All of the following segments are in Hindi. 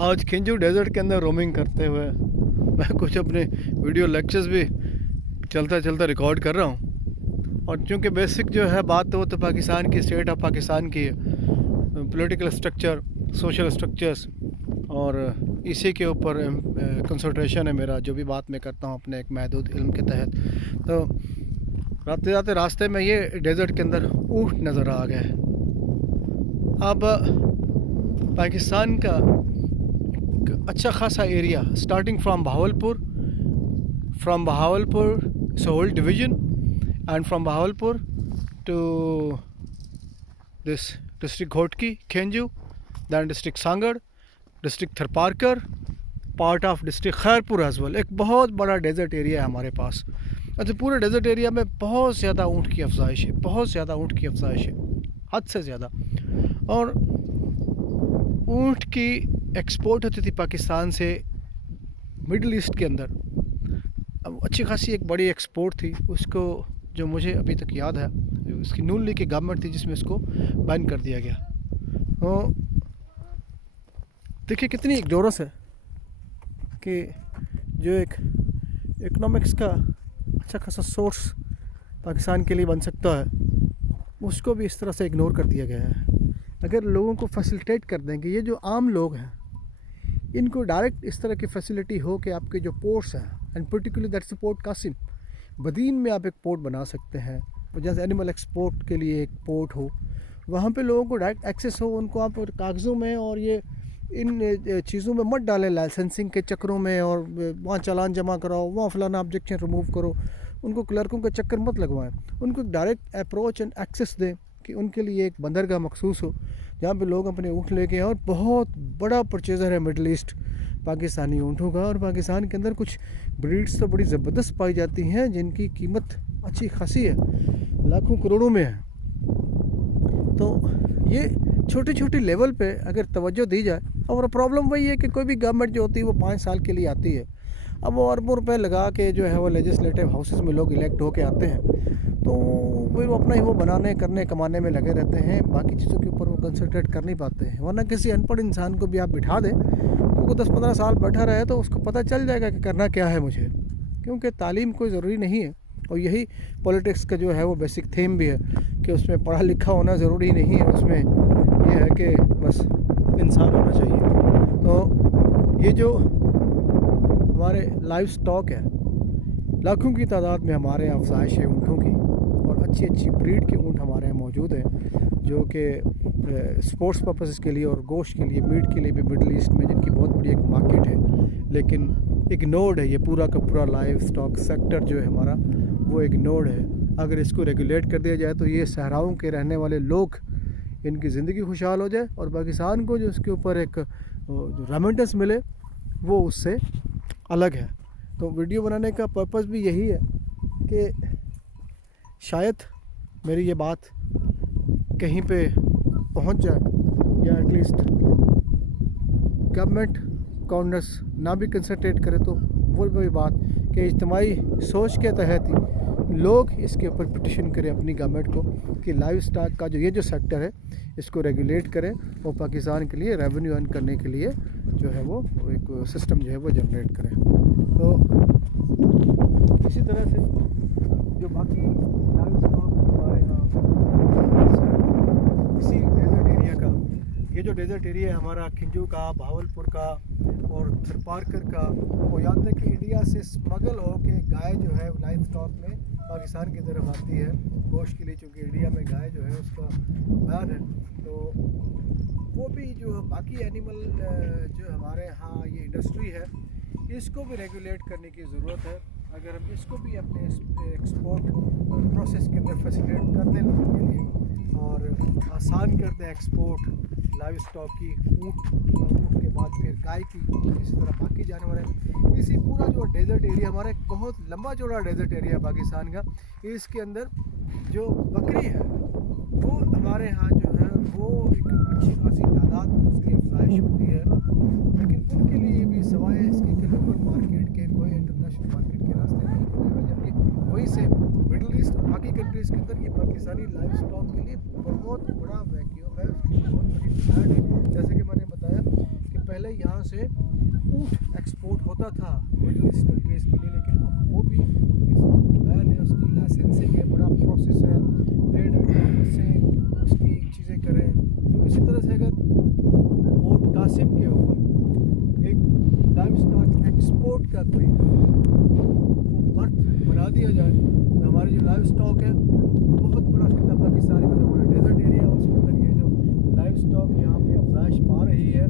आज खिंजू डेजर्ट के अंदर रोमिंग करते हुए मैं कुछ अपने वीडियो लेक्चर्स भी चलता चलता रिकॉर्ड कर रहा हूँ। और चूँकि बेसिक जो है बात वो तो पाकिस्तान की, स्टेट ऑफ पाकिस्तान की पॉलिटिकल स्ट्रक्चर, सोशल स्ट्रक्चर्स और इसी के ऊपर कंसंट्रेशन है मेरा, जो भी बात मैं करता हूँ अपने एक महदूद इल्म के तहत। तो रास्ते जाते रास्ते में ये डेजर्ट के अंदर ऊँट नज़र आ गए। अब पाकिस्तान का अच्छा खासा area starting from Bahawalpur it's whole division, and from Bahawalpur to this district Ghotki Khenju, then district Sanghar, district Tharparkar, part of district Khairpur as well. एक बहुत बड़ा डेजर्ट एरिया है हमारे पास। अच्छा, पूरे डेजर्ट एरिया में बहुत ज़्यादा ऊँट की अफजाइश है, बहुत ज़्यादा ऊँट की अफजाइश है, हद से ज़्यादा। और ऊँट की एक्सपोर्ट होती थी पाकिस्तान से मिडल ईस्ट के अंदर। अब अच्छी खासी एक बड़ी एक्सपोर्ट थी, उसको जो मुझे अभी तक याद है, उसकी नून लीग की गवर्नमेंट थी जिसमें इसको बैन कर दिया गया। तो देखिए कितनी इग्नोरेंस है कि जो एक इकोनॉमिक्स का अच्छा खासा सोर्स पाकिस्तान के लिए बन सकता है, उसको भी इस तरह से इग्नोर कर दिया गया है। अगर लोगों को फैसिलिटेट कर देंगे, ये जो आम लोग हैं इनको डायरेक्ट इस तरह की फैसिलिटी हो कि आपके जो पोर्ट्स हैं, and particularly that's port Qasim Badin में आप एक पोर्ट बना सकते हैं, जैसे एनिमल एक्सपोर्ट के लिए एक पोर्ट हो, वहाँ पे लोगों को डायरेक्ट एक्सेस हो। उनको आप कागज़ों में और ये इन चीज़ों में मत डालें, लाइसेंसिंग के चक्करों में, और वहाँ चालान जमा कराओ, वहाँ फलाना ऑब्जेक्शन रिमूव करो, उनको क्लर्कों का चक्कर मत लगवाएं। उनको डायरेक्ट अप्रोच एंड एक्सेस दें कि उनके लिए एक बंदरगाह मखसूस हो जहाँ पे लोग अपने ऊँट लेके आए। और बहुत बड़ा परचेज़र है मिडल ईस्ट पाकिस्तानी ऊँटों का, और पाकिस्तान के अंदर कुछ ब्रीड्स तो बड़ी ज़बरदस्त पाई जाती हैं जिनकी कीमत अच्छी खासी है, लाखों करोड़ों में है। तो ये छोटी छोटी लेवल पे अगर तवज्जो दी जाए, और प्रॉब्लम वही है कि कोई भी गवर्नमेंट जो होती है वो 5 साल के लिए आती है। अब वो अरबों रुपए लगा के जो है वो लेजिस्लेटिव हाउसेस में लोग इलेक्ट होके आते हैं, तो फिर वो अपना ही वो बनाने करने कमाने में लगे रहते हैं, बाकी चीज़ों के ऊपर वो कंसंट्रेट कर नहीं पाते हैं। वरना किसी अनपढ़ इंसान को भी आप बिठा दें तो वो 10-15 साल बैठा रहे तो उसको पता चल जाएगा कि करना क्या है मुझे, क्योंकि तालीम कोई ज़रूरी नहीं है। और यही पॉलिटिक्स का जो है वो बेसिक थीम भी है कि उसमें पढ़ा लिखा होना ज़रूरी नहीं है, उसमें यह है कि बस इंसान होना चाहिए। तो ये जो हमारे लाइव स्टॉक है, लाखों की तादाद में हमारे यहाँ अफजाइश है ऊँटों की, और अच्छी अच्छी ब्रीड के ऊँट हमारे यहाँ मौजूद हैं जो कि स्पोर्ट्स पर्पसेस के लिए और गोश्त के लिए, मीट के लिए भी मिडल ईस्ट में, जिनकी बहुत बड़ी एक मार्केट है। लेकिन इग्नोर्ड है ये पूरा का पूरा लाइव स्टॉक सेक्टर जो है हमारा, वो इग्नोर्ड है। अगर इसको रेगुलेट कर दिया जाए तो ये सहराओं के रहने वाले लोग, इनकी ज़िंदगी खुशहाल हो जाए, और पाकिस्तान को जो इसके ऊपर एक जो रेमिटेंस मिले वो उससे अलग है। तो वीडियो बनाने का पर्पस भी यही है कि शायद मेरी ये बात कहीं पे पहुंच जाए, या एटलीस्ट गवर्नमेंट काउंटर्स ना भी कंसंट्रेट करे तो वो भी बात कि इज्तिमाई सोच के तहत ही लोग इसके ऊपर पिटिशन करें अपनी गवर्नमेंट को कि लाइव स्टॉक का जो ये जो सेक्टर है इसको रेगुलेट करें, और पाकिस्तान के लिए रेवेन्यू अर्न करने के लिए जो है वो एक सिस्टम जो है वो जनरेट करें। तो इसी तरह से जो बाकी लाइव स्टॉक हमारे यहाँ इसी डेजर्ट एरिया का, ये जो डेजर्ट एरिया है हमारा खिंजू का, बहावलपुर का और थरपारकर का, वो यहाँ तक कि इंडिया से स्मगल हो के गाय जो है लाइव स्टॉक में पाकिस्तान की तरफ आती है गोश्त के लिए, चूँकि इंडिया में गाय जो है उसका बैन है। तो वो भी जो बाकी एनिमल जो हमारे यहाँ ये इंडस्ट्री है, इसको भी रेगुलेट करने की ज़रूरत है। अगर हम इसको भी अपने एक्सपोर्ट प्रोसेस के अंदर फैसिलिटेट कर दें लोगों के लिए, और आसान कर दें एक्सपोर्ट लाइव स्टॉक की, ऊँट के बाद फिर गाय की, इसी तरह बाकी जानवर हैं। इसी पूरा जो डेजर्ट एरिया हमारा एक बहुत लंबा चौड़ा डेजर्ट एरिया पाकिस्तान का, इसके अंदर जो बकरी है वो हमारे यहाँ जो है वो एक अच्छी खासी तादाद में उसकी अफजाइश होती है। लेकिन उनके लिए भी सवाए इसके कि लोकल मार्केट के कोई इंटरनेशनल मार्केट के रास्ते नहीं खुले हुए, जबकि वहीं से मिडल ईस्ट और बाकी कंट्रीज़ के अंदर ये पाकिस्तानी लाइव स्टॉक के लिए बहुत बड़ा वैक्यूम है, उसकी बहुत बड़ी डिमांड है। जैसे कि मैंने बताया कि पहले यहाँ से ऊँट एक्सपोर्ट होता था मिडिल ईस्ट कंट्रीज़ के लिए, लेकिन अब वो भी इस वक्त बैन है, उसकी लाइसेंसिंग है, बड़ा प्रोसेस है, ट्रेड एंड से उसकी चीज़ें करें। तो इसी तरह से अगर पोर्ट कासिम के ऊपर एक लाइव स्टॉक एक्सपोर्ट का कोई बर्थ बना दिया जाए तो हमारी जो लाइव स्टॉक है, बहुत बड़ा खिता पाकिस्तान का जो हमारा डेजर्ट एरिया है उसके अंदर ये जो लाइव स्टॉक यहाँ पे अफजाइश पा रही है,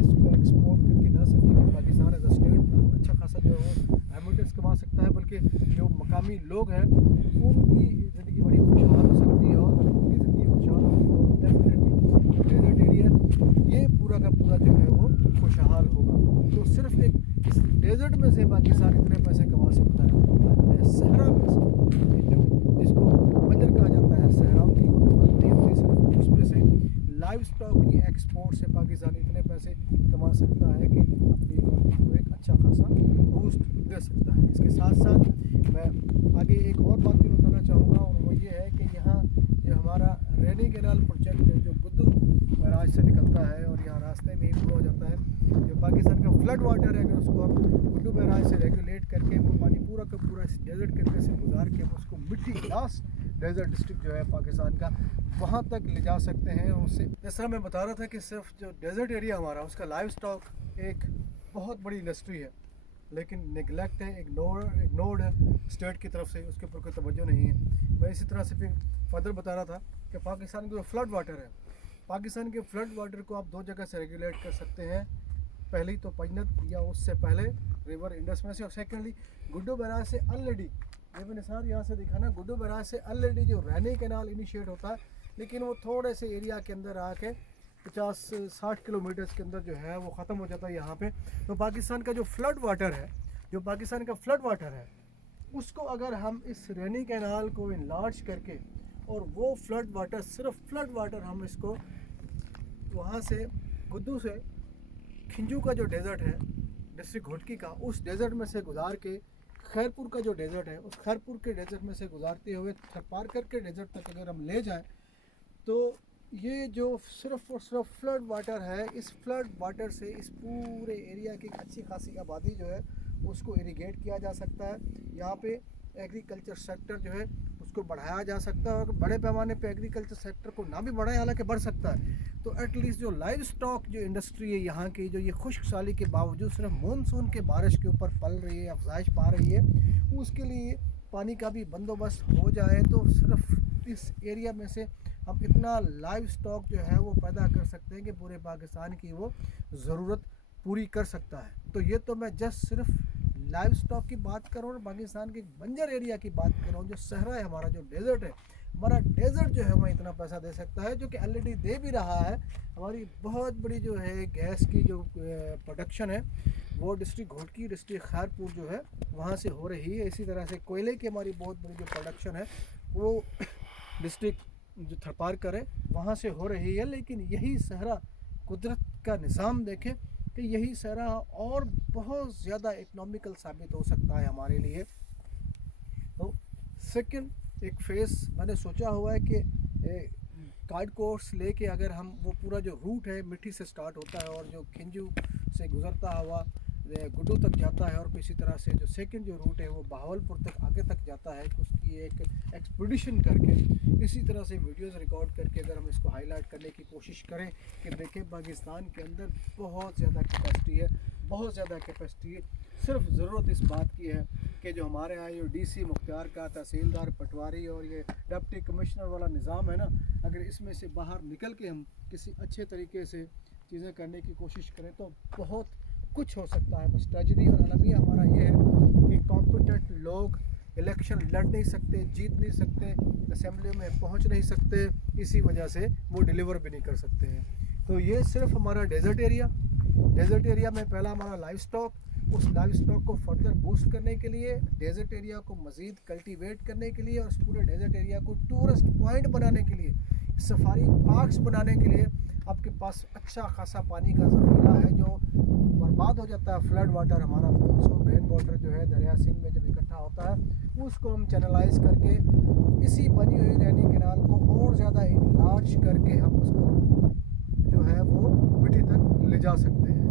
इसको एक्सपोर्ट करके न सिर्फ ये कि पाकिस्तान एज अ स्टेट अच्छा खासा जो है वो रेमिटेंस कमा सकता है, बल्कि जो मकामी लोग हैं उनकी ज़िंदगी बड़ी खुशहाल हो सकती है। और उनकी ज़िंदगी खुशहाल होगी तो डेफिनेटली जो डेजर्ट एरिया ये पूरा का पूरा जो है वो खुशहाल होगा। तो सिर्फ एक इस डेजर्ट में से पाकिस्तान इतने पैसे कमा सकता है, अपने सहरा में से जो जिसको बंजर कहा जाता है, सहराओं की कंपनी होती है, सिर्फ उसमें से लाइव स्टॉक की एक्सपोर्ट से पाकिस्तान इतने पैसे कमा सकता है कि अपनी इकोनॉमी को एक अच्छा खासा बूस्ट दे सकता है। इसके साथ साथ मैं आगे एक और बात भी बताना चाहूँगा, और वो ये है कि यहाँ जो हमारा रैनी कैनाल प्रोजेक्ट है जो गुद्दू बैराज से निकलता है और यहाँ रास्ते में ही पूरा हो जाता है, जो पाकिस्तान का फ्लड वाटर है, अगर उसको हम गुद्दू बैराज से रेगुलेट करके वो पानी पूरा का पूरा इस डेजर्ट के अंदर से गुजार के हम उसको मिट्टी लास्ट डेजर्ट डिस्ट्रिक्ट जो है पाकिस्तान का वहाँ तक ले जा सकते हैं। और उससे जिस तरह मैं बता रहा था कि सिर्फ जो डेजर्ट एरिया हमारा उसका लाइव स्टॉक एक बहुत बड़ी इंडस्ट्री है, लेकिन निगलेक्ट है, इग्नोर्ड है स्टेट की तरफ से, उसके ऊपर कोई तवज्जो नहीं है। मैं इसी तरह से फिर फर्दर बता रहा था कि पाकिस्तान का जो फ्लड वाटर है, पाकिस्तान के फ्लड वाटर को आप दो जगह से रेगुलेट कर सकते हैं, पहली तो पंजनत या उससे पहले रिवर इंडस में से, और सेकेंडली गुड्डू बैराज से ऑलरेडी ये मैंने साथ यहाँ से दिखा ना, गुड्डू बैराज से ऑलरेडी जो रैनी कैनाल इनिशिएट होता है, लेकिन वो थोड़े से एरिया के अंदर आके 50-60 किलोमीटर्स के अंदर जो है वो ख़त्म हो जाता है यहाँ पे। तो पाकिस्तान का जो फ्लड वाटर है, जो पाकिस्तान का फ्लड वाटर है, उसको अगर हम इस रैनी कैनाल को इनलार्ज करके और वो फ्लड वाटर, सिर्फ फ्लड वाटर हम इसको वहाँ से गुद्दू से खिंजू का जो डेजर्ट है डिस्ट्रिक्ट घोटकी का, उस डेजर्ट में से गुजार के खैरपुर का जो डेजर्ट है, उस खैरपुर के डेजर्ट में से गुजारते हुए थरपारकर के डेजर्ट तक अगर हम ले जाएं, तो ये जो सिर्फ और सिर्फ फ्लड वाटर है, इस फ्लड वाटर से इस पूरे एरिया की अच्छी खासी आबादी जो है उसको इरिगेट किया जा सकता है। यहाँ पे एग्रीकल्चर सेक्टर जो है उसको बढ़ाया जा सकता है, और बड़े पैमाने पे एग्रीकल्चर सेक्टर को ना भी बढ़ाए, हालांकि बढ़ सकता है, तो एटलीस्ट जो लाइव स्टॉक जो इंडस्ट्री है यहाँ की, जो ये खुश्क साली के बावजूद सिर्फ मानसून के बारिश के ऊपर पल रही है, अफजाइश पा रही है, उसके लिए पानी का भी बंदोबस्त हो जाए तो सिर्फ इस एरिया में से हम इतना लाइव स्टॉक जो है वो पैदा कर सकते हैं कि पूरे पाकिस्तान की वो ज़रूरत पूरी कर सकता है। तो ये तो मैं जस्ट सिर्फ लाइव स्टॉक की बात कर रहा हूँ और पाकिस्तान के बंजर एरिया की बात कर रहा हूँ, जो सहरा है हमारा, जो डेजर्ट है हमारा, डेजर्ट जो है हमें इतना पैसा दे सकता है, जो कि ऑलरेडी दे भी रहा है। हमारी बहुत बड़ी जो है गैस की जो प्रोडक्शन है वो डिस्ट्रिक्ट घोटकी, डिस्ट्रिक्ट खैरपुर जो है वहाँ से हो रही है। इसी तरह से कोयले की हमारी बहुत बड़ी जो प्रोडक्शन है वो डिस्ट्रिक्ट जो थरपारकर है वहाँ से हो रही है। लेकिन यही सहरा, कुदरत का निज़ाम देखें कि यही सहरा और बहुत ज़्यादा इकनॉमिकल साबित हो सकता है हमारे लिए। तो सेकंड एक फेस मैंने सोचा हुआ है कि कार्ड कोर्स लेके अगर हम वो पूरा जो रूट है मिट्टी से स्टार्ट होता है और जो खिंजू से गुजरता हुआ गुड्डू तक जाता है, और इसी तरह से जो सेकंड जो रूट है वो बहावलपुर तक आगे तक जाता है, उसकी एक एक्सपीडिशन करके इसी तरह से वीडियोस रिकॉर्ड करके अगर हम इसको हाईलाइट करने की कोशिश करें कि देखें पाकिस्तान के अंदर बहुत ज़्यादा कैपेसिटी है, बहुत ज़्यादा कैपेसिटी है। सिर्फ ज़रूरत इस बात की है कि जो हमारे यहाँ ये DC मुख्तियार का, तहसीलदार, पटवारी और ये डिप्टी कमिश्नर वाला निज़ाम है ना, अगर इसमें से बाहर निकल के हम किसी अच्छे तरीके से चीज़ें करने की कोशिश करें तो बहुत कुछ हो सकता है। बस ट्रेजेडी और अलमिया हमारा ये है कि कॉम्पिटेंट लोग इलेक्शन लड़ नहीं सकते, जीत नहीं सकते, असेंबली में पहुंच नहीं सकते, इसी वजह से वो डिलीवर भी नहीं कर सकते हैं। तो ये सिर्फ हमारा डेजर्ट एरिया में पहला हमारा लाइव स्टॉक, उस लाइव स्टॉक को फर्दर बूस्ट करने के लिए, डेजर्ट एरिया को मज़ीद कल्टीवेट करने के लिए और उस पूरे डेजर्ट एरिया को टूरिस्ट पॉइंट बनाने के लिए, सफारी पार्क्स बनाने के लिए आपके पास अच्छा खासा पानी का ज़ख़ीरा है जो बर्बाद हो जाता है। फ्लड वाटर हमारा मानसून रेन वाटर जो है दरिया सिंध में जब इकट्ठा होता है उसको हम चैनलाइज करके इसी बनी हुई रैनी कैनाल को और ज़्यादा इनलार्ज करके हम उसको जो है वो मिट्टी तक ले जा सकते हैं।